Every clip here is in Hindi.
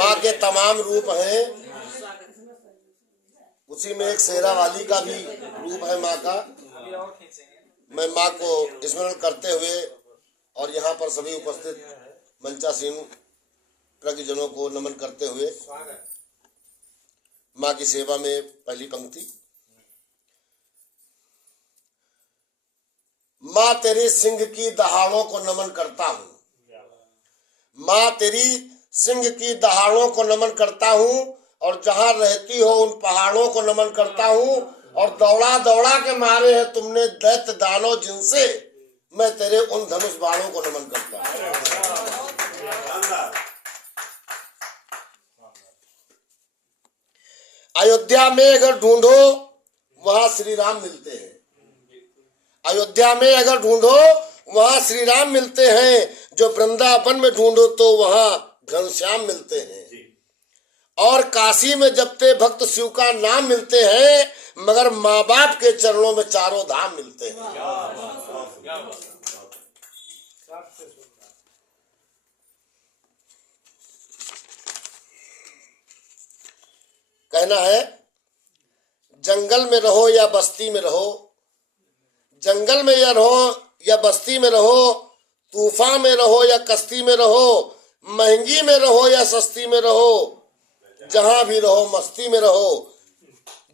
माँ के तमाम रूप हैं, उसी में एक शेरा वाली का भी रूप है माँ का। मैं माँ को स्मरण करते हुए और यहाँ पर सभी उपस्थित मंचासीन प्रज्ञजनों को नमन करते हुए माँ की सेवा में पहली पंक्ति। माँ तेरी सिंह की दहाड़ों को नमन करता हूँ, माँ तेरी सिंह की दहाड़ों को नमन करता हूँ, और जहाँ रहती हो उन पहाड़ों को नमन करता हूँ, और दौड़ा दौड़ा के मारे है तुमने दैत्य दानव जिनसे, मैं तेरे उन धनुष बाणों को नमन करता हूँ। अयोध्या में अगर ढूंढो वहां श्री राम मिलते हैं, अयोध्या में अगर ढूंढो वहां श्री राम मिलते हैं, जो वृंदावन में ढूंढो तो वहां घनश्याम मिलते हैं, और काशी में जपते भक्त शिव का नाम मिलते हैं, मगर माँ बाप के चरणों में चारों धाम मिलते हैं। कहना है जंगल में रहो या बस्ती में रहो, जंगल में या रहो या बस्ती में रहो, तूफान में रहो या कश्ती में रहो, महंगी में रहो या सस्ती में रहो, जहां भी रहो मस्ती में रहो।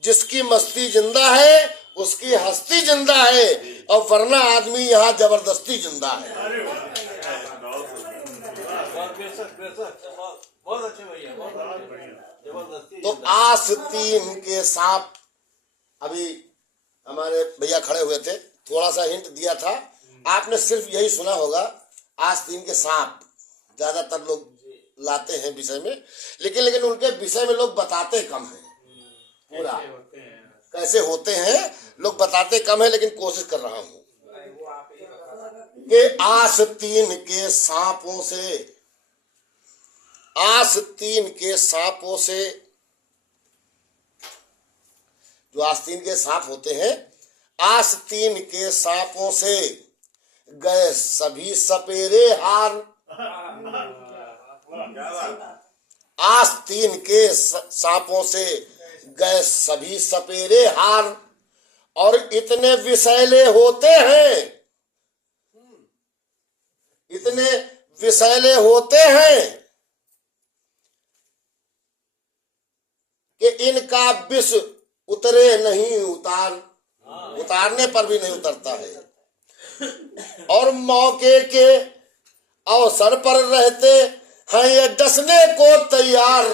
जिसकी मस्ती जिंदा है उसकी हस्ती जिंदा है, और वरना आदमी यहाँ जबरदस्ती जिंदा है। तो आस्तीन के सांप, अभी हमारे भैया खड़े हुए थे, थोड़ा सा हिंट दिया था, आपने सिर्फ यही सुना होगा आस्तीन के सांप ज्यादातर लोग लाते हैं विषय में, लेकिन उनके विषय में लोग बताते कम हैं। पूरा कैसे होते हैं लोग बताते कम है, लेकिन कोशिश कर रहा हूं कि आस्तीन के सांपों से, आस्तीन के सांपों से, जो आस्तीन के सांप होते हैं, आस्तीन के सांपों से गए सभी सपेरे हार, आस्तीन के सांपों से गए सभी सपेरे हार, और इतने विषैले होते हैं, इतने विषैले होते हैं कि इनका विष उतरे नहीं, उतारने पर भी नहीं उतरता है, और मौके के अवसर पर रहते हैं ये डसने को तैयार।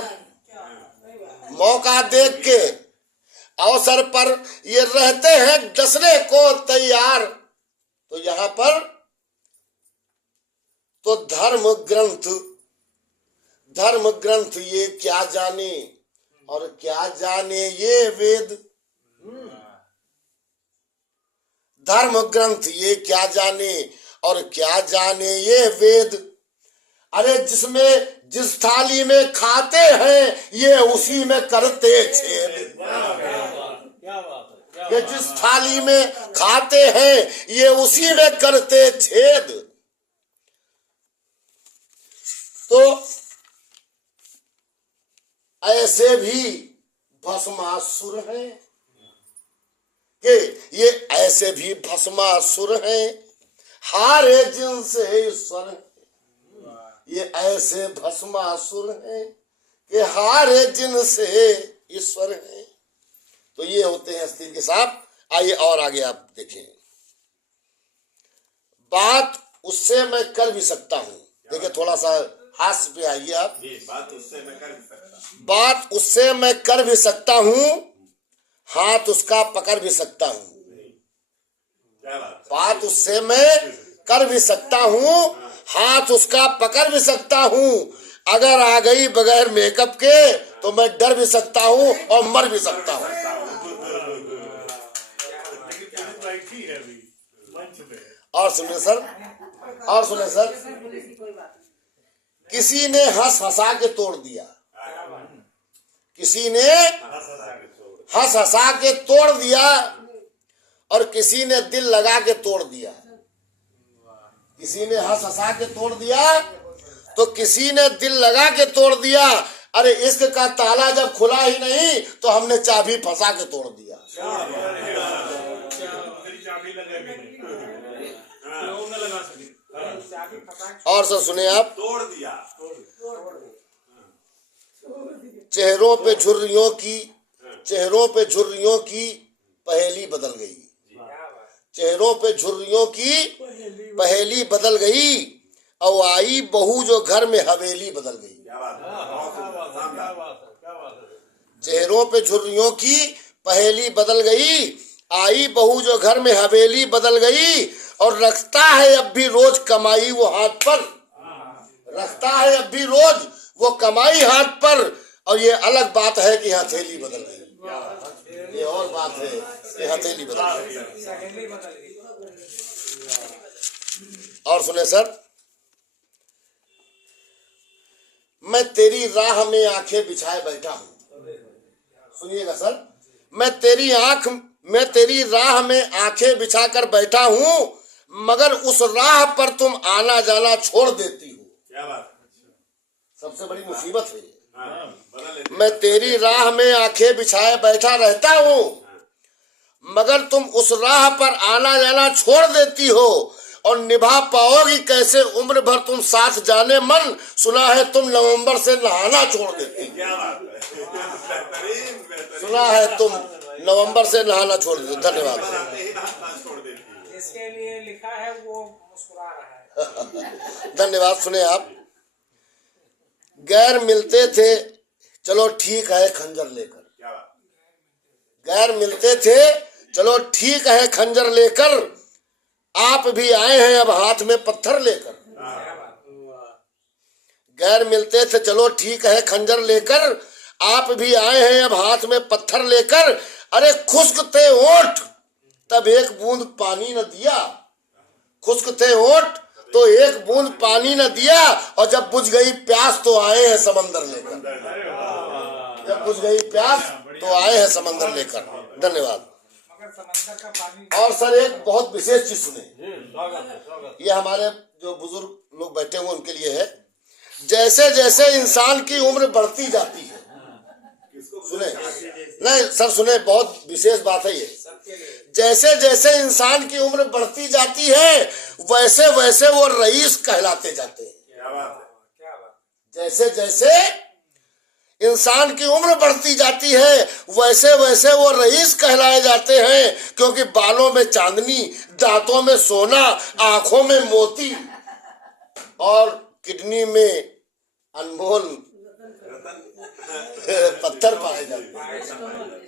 मौका देख के अवसर पर ये रहते हैं डसने को तैयार। तो यहाँ पर तो धर्म ग्रंथ ये क्या जाने, और क्या जाने ये वेद, धर्म ग्रंथ ये क्या जाने, और क्या जाने ये वेद। अरे जिस थाली में खाते हैं ये उसी में करते छेद, ये जिस थाली में खाते हैं ये उसी में करते छेद। तो ऐसे भी भस्मासुर हैं, कि ये ऐसे भी भस्मासुर हैं, हारे जिनसे ईश्वर हैं। ये ऐसे भस्मासुर हैं कि हारे जिनसे ईश्वर हैं। तो ये होते हैं आस्तीन के सांप। आइए और आगे आप देखें। बात उससे मैं कर भी सकता हूँ, देखिए थोड़ा सा हास्य पे आइए आप। बात उससे मैं कर भी सकता हूँ, बात उससे मैं कर भी सकता हूँ, हाथ उसका पकड़ भी सकता हूँ। बात उससे मैं कर भी सकता हूँ, हाथ उसका पकड़ भी सकता हूँ। अगर आ गई बगैर मेकअप के तो मैं डर भी सकता हूँ और मर भी सकता हूँ। और सुनिए सर, और सुनिए सर, किसी ने हंस हंसा के तोड़ दिया, किसी ने हंस हंसा के तोड़ दिया, और किसी ने दिल लगा के तोड़ दिया। किसी ने हंस हंसा के तोड़ दिया तो किसी ने दिल लगा के तोड़ दिया। अरे इश्क का ताला जब खुला ही नहीं तो हमने चाबी फंसा के तोड़ दिया। और सर सुने आप, तोड़ दिया। चेहरों पे झुर्रियों की पहेली बदल गई। चेहरों पे झुर्रियों की पहेली बदल गई और आई बहू जो घर में हवेली बदल गई। चेहरों पे झुर्रियों की पहेली बदल गई, आई बहू जो घर में हवेली बदल गई। और रखता है अब भी रोज कमाई वो हाथ पर, रखता है अब भी रोज वो कमाई हाथ पर। और ये अलग बात है कि हथेली बदल गई, ये और बात है कि हथेली बदल गई। और सुने सर, मैं तेरी राह में आंखें बिछाए बैठा हूं। सुनिएगा सर, मैं तेरी राह में आंखें बिछाकर बैठा हूं, मगर उस राह पर तुम आना जाना छोड़ देती हो। क्या बात, सबसे बड़ी मुसीबत है। मैं तेरी राह में आंखें बिछाए बैठा रहता हूं, मगर तुम उस राह पर आना जाना छोड़ देती हो। और निभा पाओगी कैसे उम्र भर तुम साथ जाने मन, सुना है तुम नवंबर से नहाना छोड़ देती। क्या बात है, बेहतरीन। सुना है तुम नवंबर से नहाना छोड़ देती। धन्यवाद। छोड़ देती। इसके लिए लिखा है वो मुस्कुरा रहा है। धन्यवाद। सुने आप, गैर मिलते थे चलो ठीक है खंजर लेकर। क्या बात, गैर मिलते थे चलो ठीक है खंजर लेकर, आप भी आए हैं अब हाथ में पत्थर लेकर। गैर मिलते थे चलो ठीक है खंजर लेकर, आप भी आए हैं अब हाथ में पत्थर लेकर। अरे खुश्क थे होंठ तब एक बूंद पानी न दिया, खुश्क थे होंठ तो एक बूंद पानी न दिया। और जब बुझ गई प्यास तो आए हैं समंदर लेकर, जब बुझ गई प्यास तो आए हैं समंदर लेकर। धन्यवाद। समंदर का पानी। और सर एक बहुत विशेष चीज सुने, ये हमारे जो बुजुर्ग लोग बैठे हुए उनके लिए है। जैसे जैसे इंसान की उम्र बढ़ती जाती है, सुने नहीं सर, सुने बहुत विशेष बात है ये। जैसे जैसे इंसान की उम्र बढ़ती जाती है वैसे वैसे वो रईस कहलाते जाते हैं। क्या बात है। जैसे जैसे इंसान की उम्र बढ़ती जाती है वैसे वैसे वो रईस कहलाए जाते हैं, क्योंकि बालों में चांदनी, दांतों में सोना, आंखों में मोती और किडनी में अनमोल पत्थर पाए जाते हैं।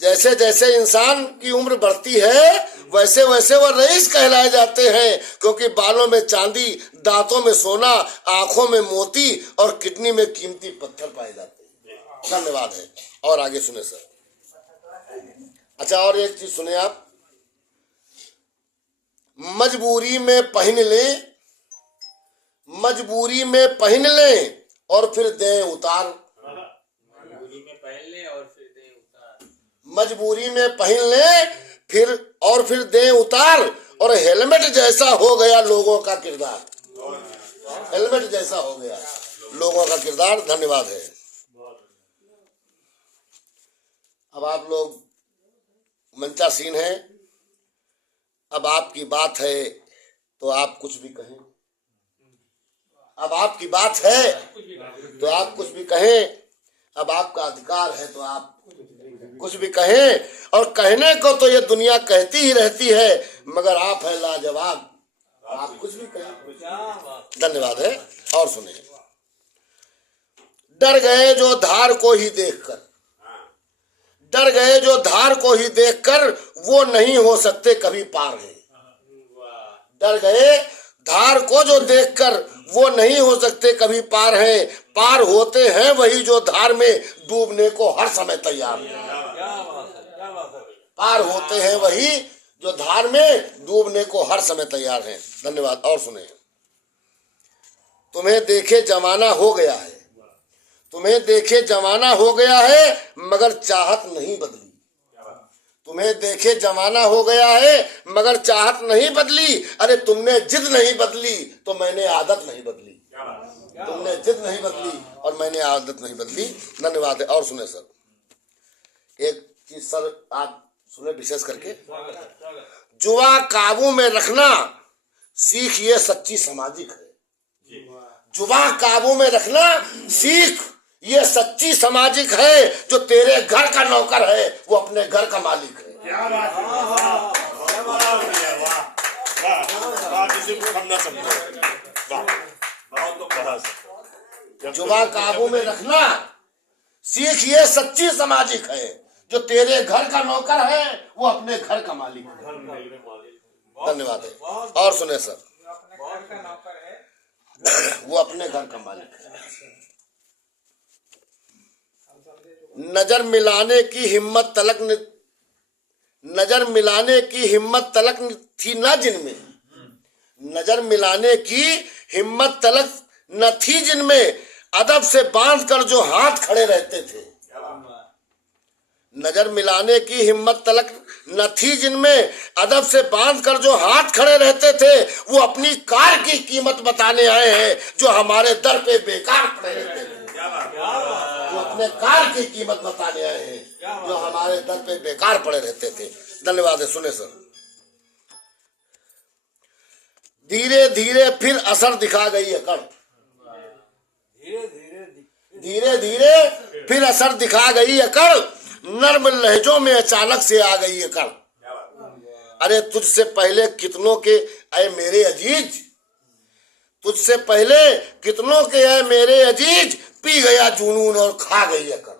जैसे जैसे इंसान की उम्र बढ़ती है वैसे वैसे वो रईस कहलाए जाते हैं, क्योंकि बालों में चांदी, दांतों में सोना, आंखों में मोती और किडनी में कीमती पत्थर पाए जाते हैं। धन्यवाद है। और आगे सुने सर। अच्छा और एक चीज सुने आप, मजबूरी में पहन लें, मजबूरी में पहन लें और फिर दें उतार। मजबूरी में पहन ले और फिर दे उतार। मजबूरी में पहन लें फिर दें उतार। और हेलमेट जैसा हो गया लोगों का किरदार, हेलमेट जैसा हो गया लोगों का किरदार। धन्यवाद है। अब आप लोग मंचासीन हैं, अब आपकी बात है तो आप कुछ भी कहें। अब आपकी बात है तो आप कुछ भी कहें, अब आपका अधिकार है तो आप कुछ भी कहें। और कहने को तो ये दुनिया कहती ही रहती है, मगर आप है लाजवाब, आप कुछ भी कहें। धन्यवाद है। और सुने, डर गए जो धार को ही देखकर, डर गए जो धार को ही देखकर, वो नहीं हो सकते कभी पार है। डर गए धार को जो देखकर, वो नहीं हो सकते कभी पार है। पार होते हैं वही जो धार में डूबने को हर समय तैयार है। पार होते हैं वही जो धार में डूबने को हर समय तैयार हैं। धन्यवाद। और सुने, तुम्हें देखे जमाना हो गया है, तुम्हें देखे जमाना हो गया है, मगर चाहत नहीं बदली। तुम्हें देखे जमाना हो गया है मगर चाहत नहीं बदली। अरे तुमने जिद नहीं बदली तो मैंने आदत नहीं बदली। क्या बात है? तुमने जिद नहीं बदली और मैंने आदत नहीं बदली। धन्यवाद है। और सुने सर, एक चीज सर आप सुने विशेष करके, जुआ काबू में रखना सीख ये सच्ची सामाजिक है। जुआ काबू में रखना सीख ये सच्ची सामाजिक है। जो तेरे घर का नौकर है वो अपने घर का मालिक है। क्या बात है? वाह, वाह, वाह, किसी को हम ना समझे। वाह, वाह, तो बड़ा जुआ काबू में रखना सीख ये सच्ची सामाजिक है। जो तेरे घर का नौकर है वो अपने घर का मालिक है। धन्यवाद है। और सुने सर, जो अपने घर का नौकर है वो अपने घर का मालिक है। नजर मिलाने की हिम्मत तलक नजर मिलाने की हिम्मत तलक थी ना जिनमें। नजर मिलाने की हिम्मत तलक न थी जिनमें, अदब से बांध कर जो हाथ खड़े रहते थे। नजर मिलाने की हिम्मत तलक न थी जिनमें, अदब से बांध कर जो हाथ खड़े रहते थे। वो अपनी कार की कीमत बताने आए हैं जो हमारे दर पे बेकार खड़े रहते थे। वो अपने कार की कीमत बताने आए हैं जो हमारे दर पे बेकार पड़े रहते थे। धन्यवाद है। सुने सर, धीरे धीरे फिर असर दिखा गई अकड़। धीरे धीरे फिर असर दिखा गई अकड़, नर्म लहजों में अचानक से आ गई अकड़। अरे तुझसे पहले कितनों के अय मेरे अजीज, तुझसे पहले कितनों के अय मेरे अजीज, पी गया जुनून और खा गई अकड़।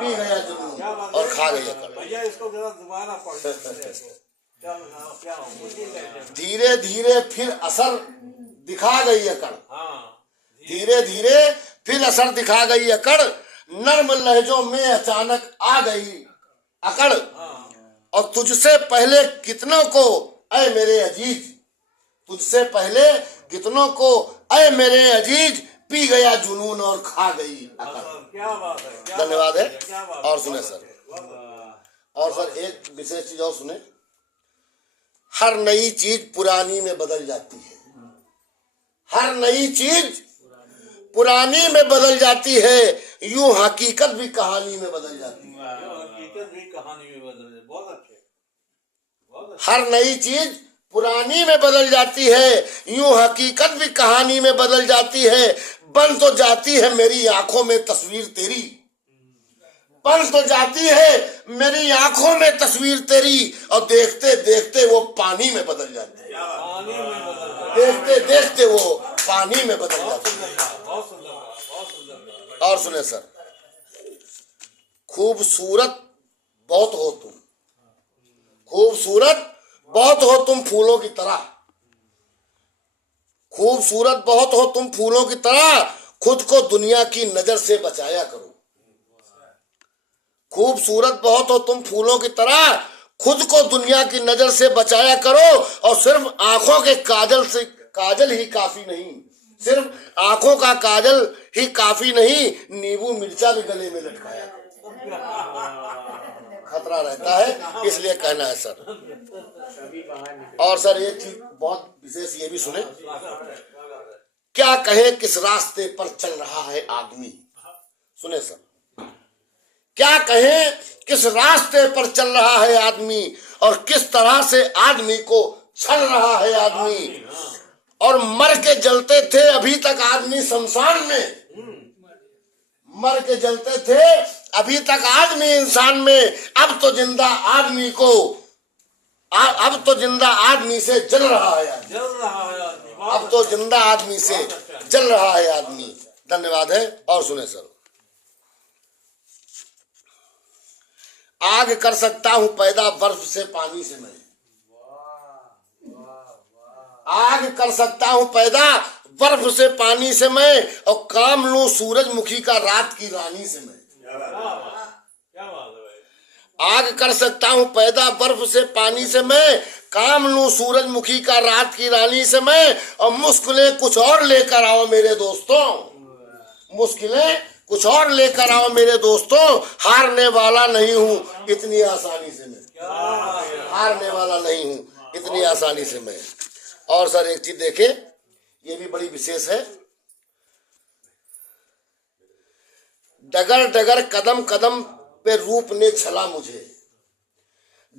पी गया जुनून और खा गई अकड़। भैया इसको जरा दोबारा पढ़। धीरे धीरे फिर असर दिखा गई अकड़। धीरे धीरे फिर असर दिखा गई अकड़, नर्म लहजों में अचानक आ गई अकड़। और तुझसे पहले कितनों को अय मेरे अजीज, तुझसे पहले कितनों को अय मेरे अजीज, पी गया जुनून और खा गई अकड़। क्या बात है? धन्यवाद है। और सुने सर, और सर एक विशेष चीज और सुने, हर नई चीज पुरानी में बदल जाती है। हर नई चीज पुरानी में बदल जाती है, यूं हकीकत भी कहानी में बदल जाती है। हकीकत भी कहानी में बदल जाती है। बहुत अच्छे, बहुत अच्छे। हर नई चीज पुरानी में बदल जाती है, यूं हकीकत भी कहानी में बदल जाती है। बन तो जाती है मेरी आंखों में तस्वीर तेरी, बन तो जाती है मेरी आंखों में तस्वीर तेरी, और देखते देखते वो पानी में बदल जाती है। पानी में बदल जाती है। देखते देखते वो पानी में बदल जाती है। बहुत सुंदर, बहुत सुंदर। और सुने सर, खूबसूरत बहुत हो तुम, खूबसूरत बहुत हो तुम फूलों की तरह, खूबसूरत बहुत हो तुम फूलों की तरह, खुद को दुनिया की नजर से बचाया करो। खूबसूरत बहुत हो तुम फूलों की तरह, खुद को दुनिया की नजर से बचाया करो। और सिर्फ आंखों के काजल ही काफी नहीं, सिर्फ आंखों का काजल ही काफी नहीं, नींबू मिर्चा भी गले में लटकाया करो। खतरा रहता है, इसलिए कहना है सर। और सर एक चीज बहुत विशेष ये भी सुने, क्या कहे किस रास्ते पर चल रहा है आदमी। सुने सर, क्या कहे किस रास्ते पर चल रहा है आदमी, और किस तरह से आदमी को छल रहा है आदमी। और मर के जलते थे अभी तक आदमी शमशान में, मर के जलते थे अभी तक आदमी इंसान में, अब तो जिंदा आदमी को, अब तो जिंदा आदमी से जल रहा है आदमी। जल रहा है आदमी। अब तो जिंदा आदमी से जल रहा है आदमी। धन्यवाद है। और सुने सर, आग कर सकता हूं पैदा बर्फ से पानी से मैं, आग कर सकता हूं पैदा बर्फ से पानी से मैं, और काम लूं सूरजमुखी का रात की रानी से मैं। क्या बात है भाई? आग कर सकता हूं पैदा बर्फ से पानी से मैं, काम लूं सूरजमुखी का रात की रानी से मैं। और मुश्किलें कुछ और लेकर आओ मेरे दोस्तों, मुश्किलें कुछ और लेकर आओ मेरे दोस्तों, हारने वाला नहीं हूं इतनी आसानी से मैं, हारने वाला नहीं हूं इतनी आसानी से मैं। और सर एक चीज देखे, ये भी बड़ी विशेष है। डगर डगर कदम कदम पे रूप ने छला मुझे,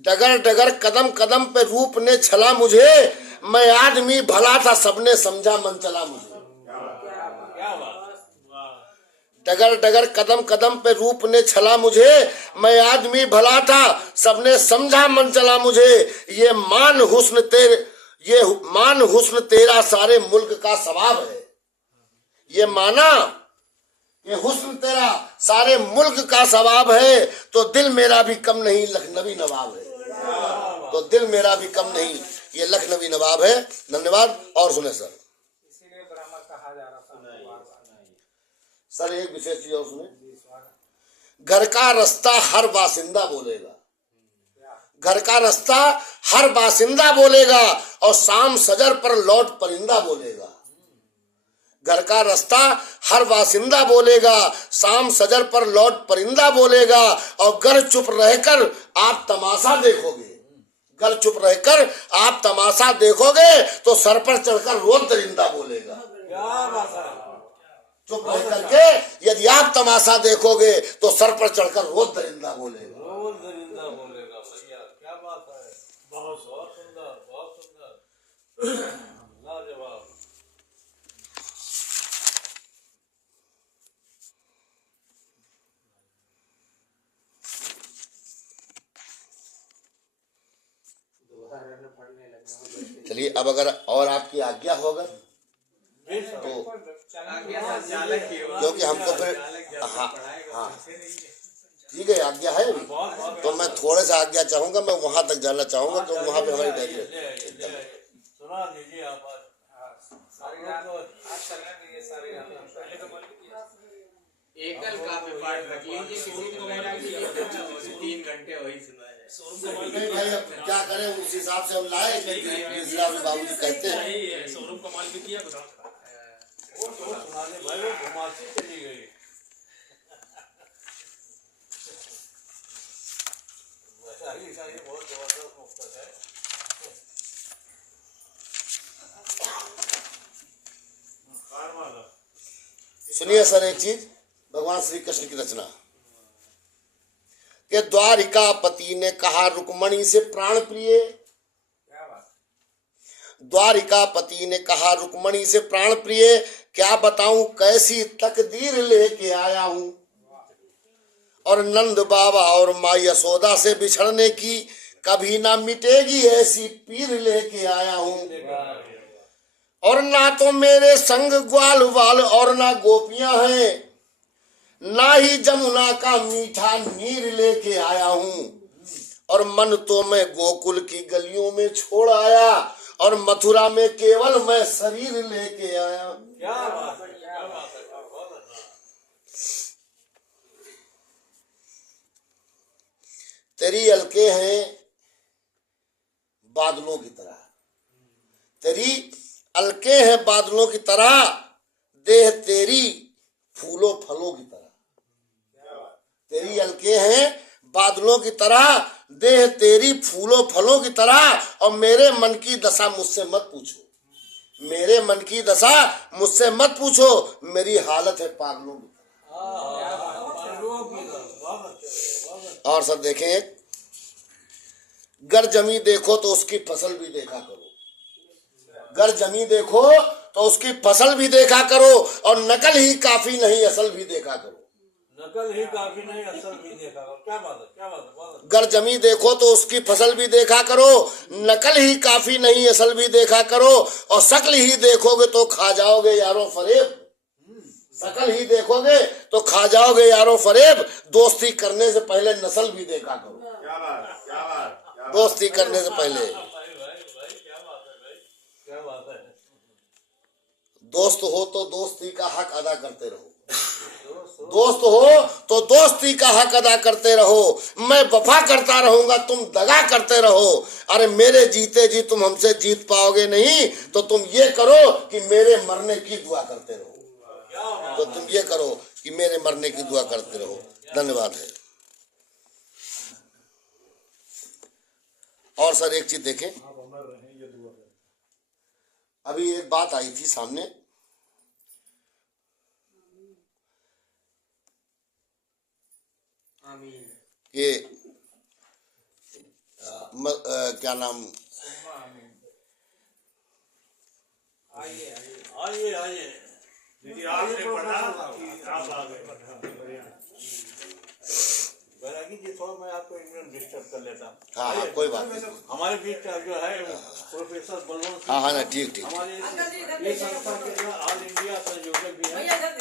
डगर डगर कदम कदम पे रूप ने छला मुझे, मैं आदमी भला था सबने समझा मन चला मुझे। क्या बात, डगर डगर कदम कदम पे रूप ने छला मुझे, मैं आदमी भला था सबने समझा मन चला मुझे। ये मान हुस्न तेरा सारे मुल्क का सवाब है, ये माना ये हुस्न तेरा सारे मुल्क का सवाब है, तो दिल मेरा भी कम नहीं लखनवी नवाब है, तो दिल मेरा भी कम नहीं ये लखनवी नवाब है। धन्यवाद। और सुने सर, इसीलिए ब्राह्मण कहा जा रहा था। सर एक विशेष चीज और सुने, घर का रास्ता हर बासिंदा बोलेगा, घर का रास्ता हर बासिंदा बोलेगा, और शाम सजर पर लौट परिंदा बोलेगा। घर का रास्ता हर बासिंदा बोलेगा, शाम सजर पर लौट परिंदा बोलेगा, और घर चुप रहकर आप तमाशा देखोगे, घर चुप रहकर आप तमाशा देखोगे, तो सर पर चढ़कर रोज दरिंदा बोलेगा। क्या बात है, चुप रह करके यदि आप तमाशा देखोगे, तो सर पर चढ़कर रोज दरिंदा बोलेगा, रोज दरिंदा बोलेगा। भैया क्या बात है, बहुत बहुत सुंदर, बहुत सुंदर, लाजवाब। चलिए अब अगर और आपकी आज्ञा होगा तो, क्योंकि हमको फिर हाँ ठीक है आज्ञा है, तो मैं थोड़ा सा आज्ञा चाहूंगा, मैं वहां तक जाना चाहूंगा, तो वहां पे हमारी डायरी है। सुना दीजिए आप सारी रात आज चलने दीजिए, सारी रात पहले तो बोल दिया। एकल काफी पाठ रख लीजिए, किसी को कहना कि 3 घंटे वही सुना है। नहीं भाई अब क्या करें, उस हिसाब से हम लाए, बाबू जी कहते हैं। शोरूम कमाल भी किया तो वो तो सुनाने भाई, वो घुमाती चली गई। ऐसा ही बहुत जबरदस्त मुफ्त है। सुनिए सर एक चीज, भगवान श्री कृष्ण की रचना कि द्वारिका पति ने कहा रुक्मणी से प्राण प्रिय, क्या बात, द्वारिका पति ने कहा रुक्मणी से प्राण प्रिय, क्या बताऊं कैसी तकदीर लेके आया हूं, और नंद बाबा और माँ यशोदा से बिछड़ने की कभी ना मिटेगी ऐसी पीर लेके आया हूं, और ना तो मेरे संग ग्वाल वाल और ना गोपियां हैं, ना ही जमुना का मीठा नीर लेके आया हूं, और मन तो मैं गोकुल की गलियों में छोड़ आया, और मथुरा में केवल मैं शरीर लेके आया। क्या बात है, क्या बात है, बहुत अच्छा। तेरी अलके हैं बादलों की तरह, तेरी अलके हैं बादलों की तरह, देह तेरी फूलों फलों की तरह, तेरी अलके हैं बादलों की तरह, देह तेरी फूलों फलों की तरह, और मेरे मन की दशा मुझसे मत पूछो, मेरे मन की दशा मुझसे मत पूछो, मेरी हालत है पागलों की तरह। और सब देखें, गर जमी देखो तो उसकी फसल भी देखा करो, गर जमी देखो तो उसकी फसल भी देखा करो, और नकल ही काफी नहीं असल भी देखा करो, नकल ही काफी नहीं असल भी देखा करो। क्या बात है, क्या बात है, बहुत अच्छा। गर जमी देखो तो उसकी फसल भी देखा करो, नकल ही काफी नहीं असल भी देखा करो, और शक्ल ही देखोगे तो खा जाओगे यारों फरेब, शकल ही देखोगे तो खा जाओगे यारों फरेब, दोस्ती करने से पहले नस्ल भी देखा करो, क्या बात, क्या बात, दोस्ती करने से पहले। भाई क्या बात है भाई, क्या बात है। दोस्त हो तो दोस्ती का हक अदा करते रहो, दोस्त हो तो दोस्ती का हक अदा करते रहो, मैं वफा करता रहूंगा तुम दगा करते रहो, अरे मेरे जीते जी तुम हमसे जीत पाओगे नहीं, तो तुम ये करो कि मेरे मरने की दुआ करते रहो, तो तुम ये करो कि मेरे मरने की दुआ करते रहो। धन्यवाद है। और सर एक चीज देखें, अभी एक बात आई थी सामने, ये क्या नाम, आइए आइए दीदी आपने पढ़ा कि आप आ गए? बढ़िया। बैरागी जी, थोड़ा मैं आपको एक मिनट डिस्टर्ब कर लेता हूँ। हाँ हाँ कोई बात नहीं, हमारे बीच का जो है प्रोफेसर बलवंत हाँ हाँ ना ठीक ठीक। हमारे ये संस्था के जो ऑल इंडिया संयोजक भी हैं,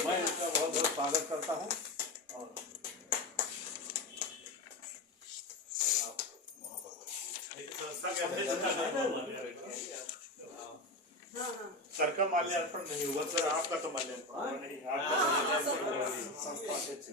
मैं इनका बहुत बहुत स्वागत करता हूँ। और संस्था के अध्यक्ष सर का माल्यार्पण नहीं हुआ सर, आपका तो माल्यार्पण नहीं, आपका संस्था अध्यक्ष।